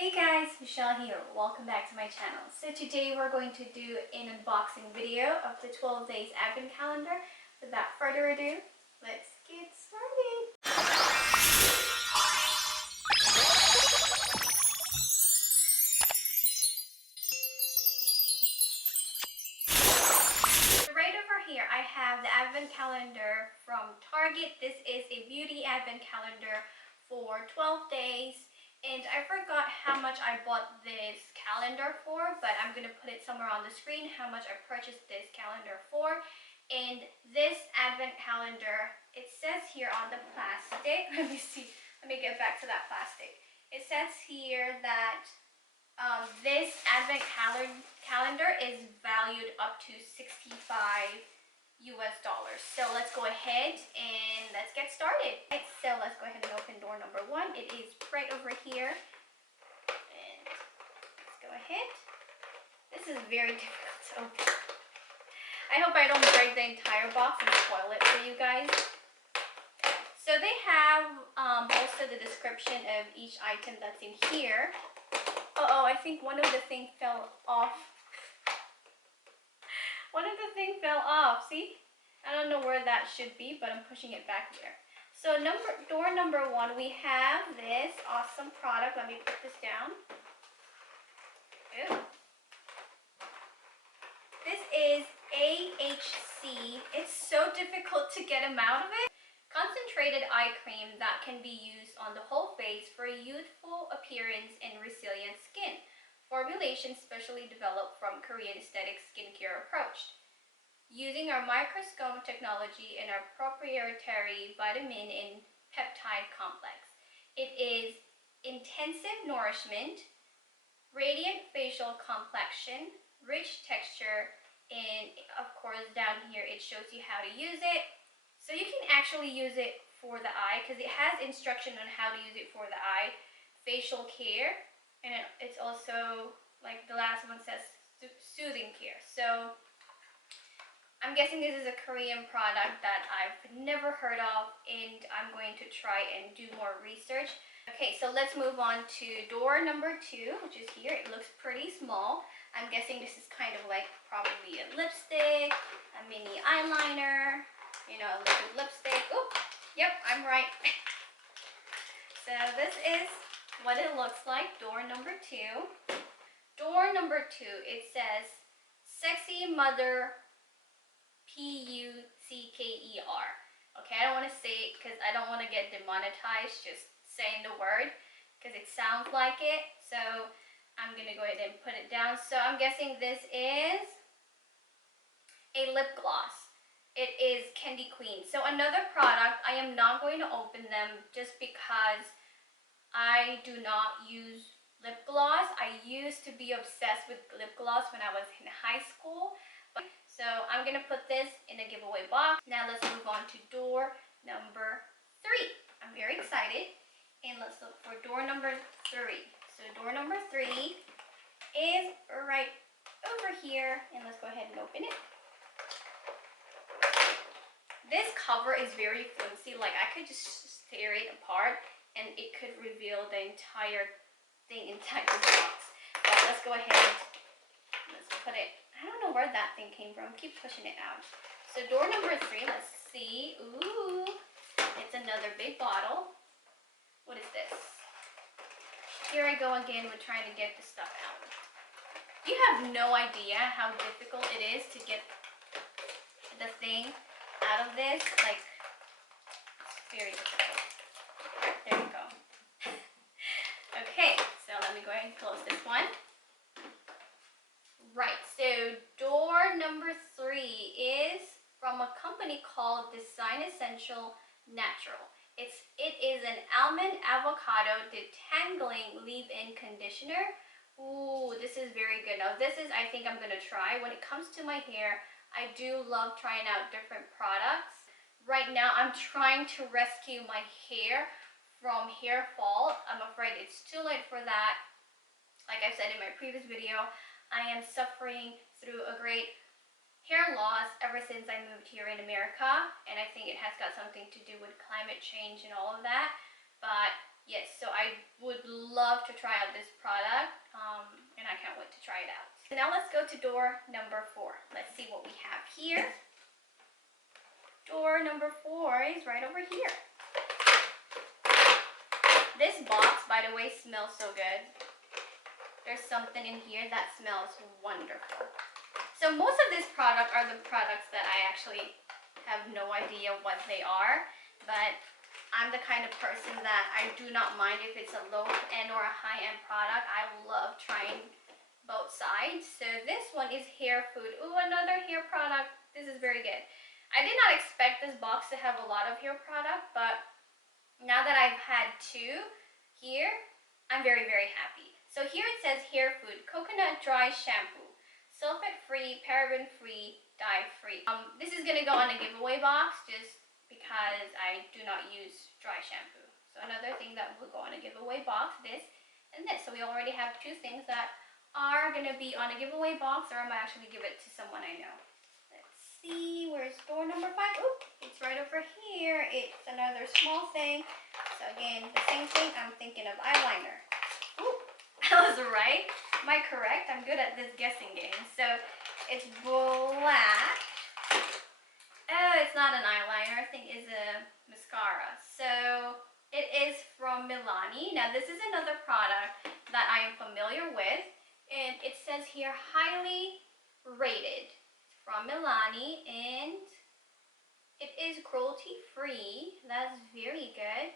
Hey guys, Michelle here. Welcome back to my channel. So today we're going to do an unboxing video of the 12 days advent calendar. Without further ado, let's get started. So right over here I have the advent calendar from Target. This is a beauty advent calendar for 12 days. And I forgot how much I bought this calendar for, but I'm going to put it somewhere on the screen, how much I purchased this calendar for. And this advent calendar, it says here on the plastic, let me see, let me get back to that plastic. It says here that this advent calendar is valued up to $65 US. So let's go ahead and let's get started. Right, so let's go ahead and open door number 1. It is right over here. And let's go ahead. This is very difficult to open. I hope I don't break the entire box and spoil it for you guys. So they have also the description of each item that's in here. Uh-oh, I think one of the things fell off. One of the things fell off, see? I don't know where that should be, but I'm pushing it back there. So door number 1, we have this awesome product. Let me put this down. Ooh. This is AHC. It's so difficult to get them out of it. Concentrated eye cream that can be used on the whole face for a youthful appearance and resilient skin. Formulation specially developed from Korean aesthetic skincare approach. Using our microscope technology and our proprietary vitamin and peptide complex. It is intensive nourishment, radiant facial complexion, rich texture, and of course down here it shows you how to use it. So you can actually use it for the eye because it has instruction on how to use it for the eye. Facial care. And it's also, like the last one says, soothing care. So I'm guessing this is a Korean product that I've never heard of, and I'm going to try and do more research. Okay, so let's move on to door number 2, which is here. It looks pretty small. I'm guessing this is kind of like probably a lipstick, a mini eyeliner, you know, a liquid lipstick. Oh, yep, I'm right. So this is what it looks like, door number 2. Door number 2, it says, Sexy Mother Pucker. Okay, I don't want to say it because I don't want to get demonetized just saying the word because it sounds like it. So I'm going to go ahead and put it down. So I'm guessing this is a lip gloss. It is Candy Queen. So another product, I am not going to open them just because I do not use lip gloss. I used to be obsessed with lip gloss when I was in high school. So I'm going to put this in a giveaway box. Now let's move on to door number 3. I'm very excited. And let's look for door number 3. So door number 3 is right over here. And let's go ahead and open it. This cover is very flimsy. Like I could just tear it apart and it could reveal the entire thing inside this box. But let's go ahead and let's put it. I don't know where that thing came from. Keep pushing it out. So door number 3, let's see. Ooh, it's another big bottle. What is this? Here I go again with trying to get the stuff out. You have no idea how difficult it is to get the thing out of this. Like, it's very difficult. There you go. Okay, so let me go ahead and close this one. Right, so door number 3 is from a company called Design Essential Natural. It is an almond avocado detangling leave-in conditioner. Ooh, this is very good. Now this is, I think I'm going to try. When it comes to my hair, I do love trying out different products. Right now, I'm trying to rescue my hair from hair fall. I'm afraid it's too late for that. Like I said in my previous video, I am suffering through a great hair loss ever since I moved here in America, and I think it has got something to do with climate change and all of that. But Yes, so I would love to try out this product, and I can't wait to try it out. So now let's go to door number 4. Let's see what we have here. Door number 4 is right over here. This box, by the way, smells so good. There's something in here that smells wonderful. So most of this product are the products that I actually have no idea what they are, but I'm the kind of person that I do not mind if it's a low-end or a high-end product. I love trying both sides. So this one is hair food. Ooh, another hair product. This is very good. I did not expect this box to have a lot of hair product, but now that I've had 2 here, I'm very, very happy. So here it says hair food, coconut dry shampoo, sulfate-free, paraben-free, dye-free. This is gonna go on a giveaway box just because I do not use dry shampoo. So another thing that will go on a giveaway box, this and this. So we already have 2 things that are gonna be on a giveaway box, or I might actually give it to someone I know. Let's see, where's door number 5? Oh, it's right over here. It's another small thing. So again, the same thing, I'm thinking of eyeliner. Ooh, I was right. Am I correct? I'm good at this guessing game. So it's black. Oh, it's not an eyeliner. I think it's a mascara. So it is from Milani. Now this is another product that I am familiar with. And it says here, highly rated. From Milani, and it is cruelty-free. That's very good.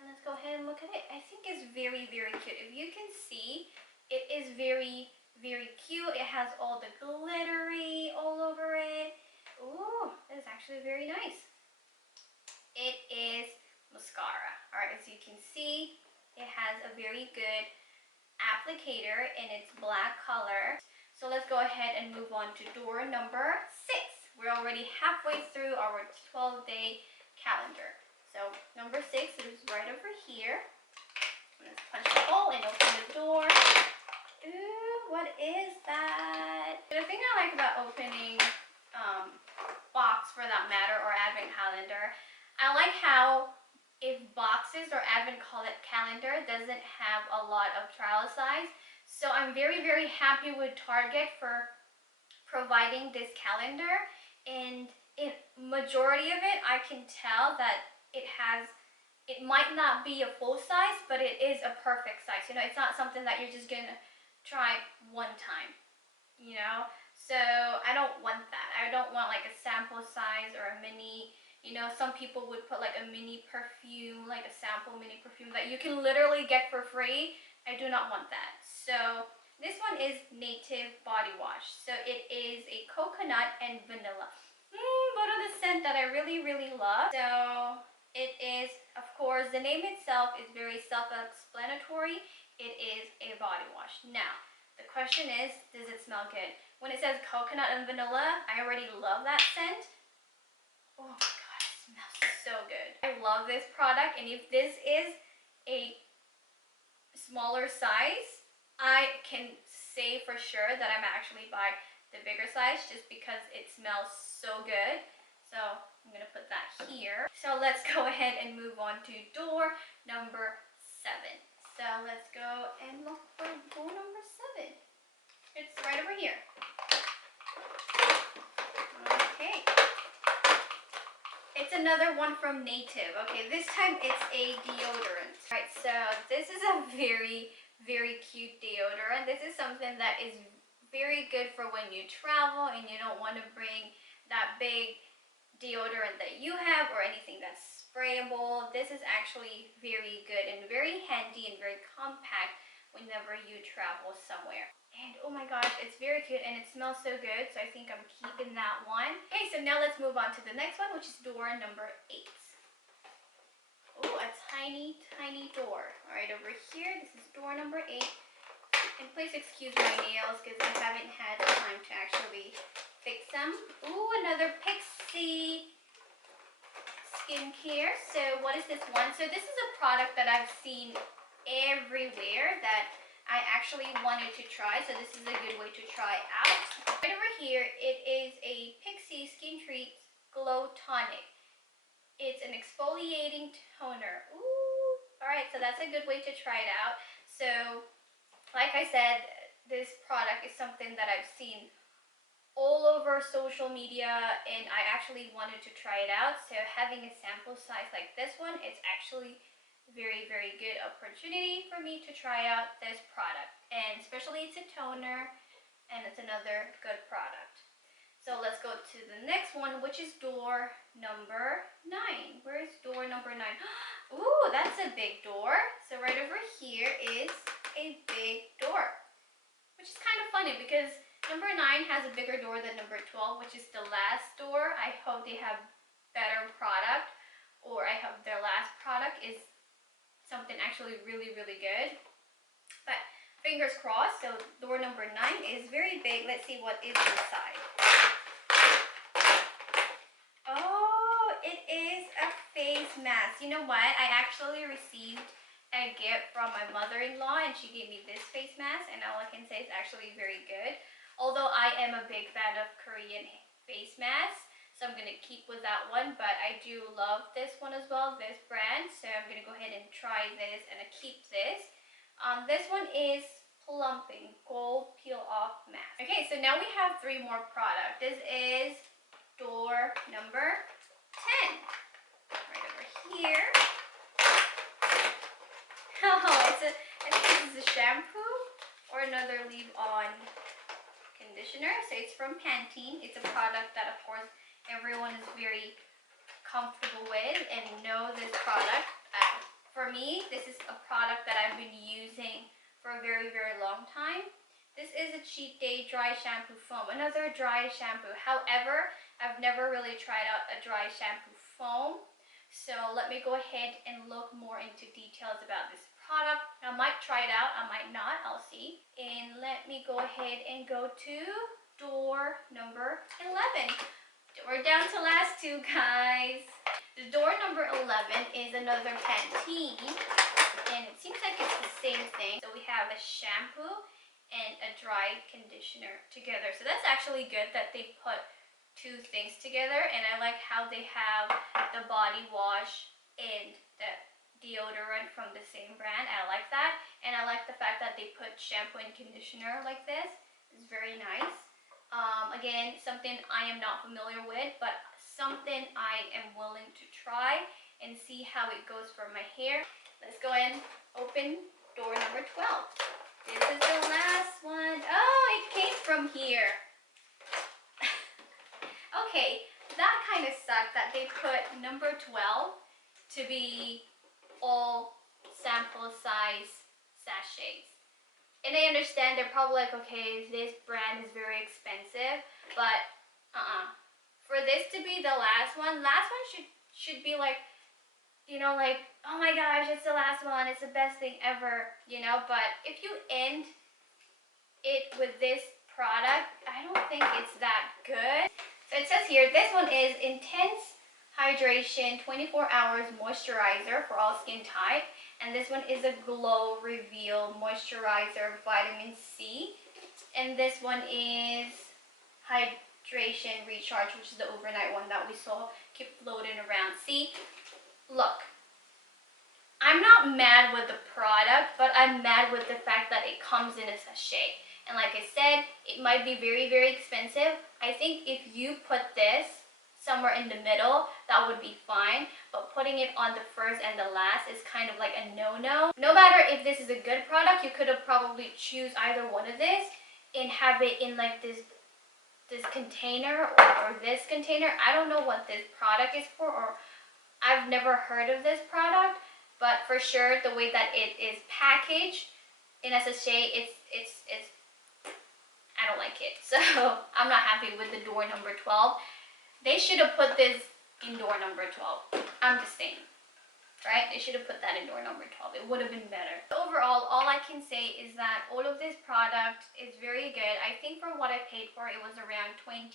And let's go ahead and look at it. I think it's very, very cute. If you can see, it is very, very cute. It has all the glittery all over it. Ooh, that is actually very nice. It is mascara. All right, as you can see, it has a very good applicator in its black color. So let's go ahead and move on to door number 6. We're already halfway through our 12-day calendar. So number 6 is right over here. Let's punch the hole and open the door. Ooh, what is that? The thing I like about opening box, for that matter, or advent calendar, I like how if boxes or advent calendar doesn't have a lot of trial size. So I'm very, very happy with Target for providing this calendar, and in majority of it, I can tell that it might not be a full size, but it is a perfect size. You know, it's not something that you're just gonna try one time, you know? So I don't want that. I don't want like a sample size or a mini. You know, some people would put like a mini perfume, like a sample mini perfume that you can literally get for free. I do not want that. So this one is Native Body Wash. So it is a coconut and vanilla. But of the scent that I really, really love. So it is, of course, the name itself is very self-explanatory. It is a body wash. Now, the question is, does it smell good? When it says coconut and vanilla, I already love that scent. Oh my god, it smells so good. I love this product, and if this is a smaller size, I can say for sure that I'm actually buy the bigger size just because it smells so good. So I'm gonna put that here. So let's go ahead and move on to door number 7. So let's go and look for door number 7. It's right over here. Okay. It's another one from Native. Okay, this time it's a deodorant. Alright, so this is a very, very cute deodorant. This is something that is very good for when you travel and you don't want to bring that big deodorant that you have or anything that's sprayable. This is actually very good and very handy and very compact whenever you travel somewhere. And oh my gosh, it's very cute and it smells so good, so I think I'm keeping that one. Okay, so now let's move on to the next one, which is door number 8. Oh, a tiny, tiny door. Alright, over here, this is door number 8. And please excuse my nails because I haven't had time to actually fix them. Ooh, another Pixie skincare. So what is this one? So this is a product that I've seen everywhere that I actually wanted to try, so this is a good way to try out. Right over here, it is a Pixie Skin Treat Glow Tonic. It's an exfoliating toner. Ooh, Alright, so that's a good way to try it out. So, like I said, this product is something that I've seen all over social media and I actually wanted to try it out. So having a sample size like this one, it's actually very good opportunity for me to try out this product. And especially it's a toner and it's another good product. So let's go to the next one, which is door number 9. Where is door number 9? Ooh, that's a big door. So right over here is a big door, which is kind of funny because number 9 has a bigger door than number 12, which is the last door. I hope they have better product, or I hope their last product is something actually really good. But fingers crossed. So door number 9 is very big. Let's see what is inside. Oh, it is a face mask. You know what? I actually received a gift from my mother-in-law and she gave me this face mask and all I can say is actually very good. Although I am a big fan of Korean face masks, so I'm going to keep with that one, but I do love this one as well, this brand, so I'm going to go ahead and try this and keep this. This one is Plumping Gold Peel Off Mask. Okay, so now we have 3 more products. This is door number 10. Right over here. Oh, I think this is a shampoo or another leave-on conditioner. So it's from Pantene. It's a product that, of course, everyone is very comfortable with and know this product. For me, this is a product that I've been using for a very long time. This is a Cheat Day Dry Shampoo Foam, another dry shampoo. However, I've never really tried out a dry shampoo foam. So let me go ahead and look more into details about this product. I might try it out, I might not, I'll see. And let me go ahead and go to door number 11. We're down to last 2, guys. The door number 11 is another Pantene, and it seems like it's the same thing. So we have a shampoo and a dry conditioner together. So that's actually good that they put 2 things together, and I like how they have the body wash and the deodorant from the same brand. I like that, and I like the fact that they put shampoo and conditioner like this. It's very nice. Again, something I am not familiar with, but something I am willing to try and see how it goes for my hair. Let's go and open door number 12. This is the last one. Oh, it came from here. Okay, that kind of sucked that they put number 12 to be all sample size sachets. And I understand they're probably like, okay, this brand is very expensive, but for this to be the last one should be like, you know, like, oh my gosh, it's the last one, it's the best thing ever, you know. But if you end it with this product, I don't think it's that good. So it says here, this one is Intense Hydration 24 Hours Moisturizer for all skin type. And this one is a Glow Reveal Moisturizer Vitamin C. And this one is Hydration Recharge, which is the overnight one that we saw keep floating around. See, look, I'm not mad with the product, but I'm mad with the fact that it comes in a sachet. And like I said, it might be very expensive. I think if you put this somewhere in the middle, that would be fine. But putting it on the first and the last is kind of like a no-no. No matter if this is a good product, you could have probably choose either one of this and have it in like this container or this container. I don't know what this product is for, or I've never heard of this product, but for sure the way that it is packaged in a sachet, it's I don't like it. So I'm not happy with the door number 12. They should have put this in door number 12. I'm just saying, right? They should have put that in door number 12. It would have been better. Overall, all I can say is that all of this product is very good. I think for what I paid for, it was around $20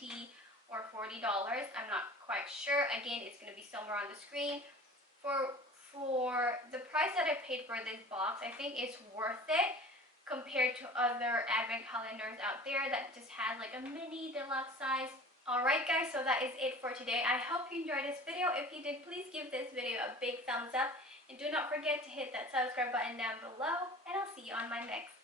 or $40. I'm not quite sure. Again, it's going to be somewhere on the screen. For the price that I paid for this box, I think it's worth it compared to other advent calendars out there that just has like a mini deluxe size. Alright guys, so that is it for today. I hope you enjoyed this video. If you did, please give this video a big thumbs up. And do not forget to hit that subscribe button down below. And I'll see you on my next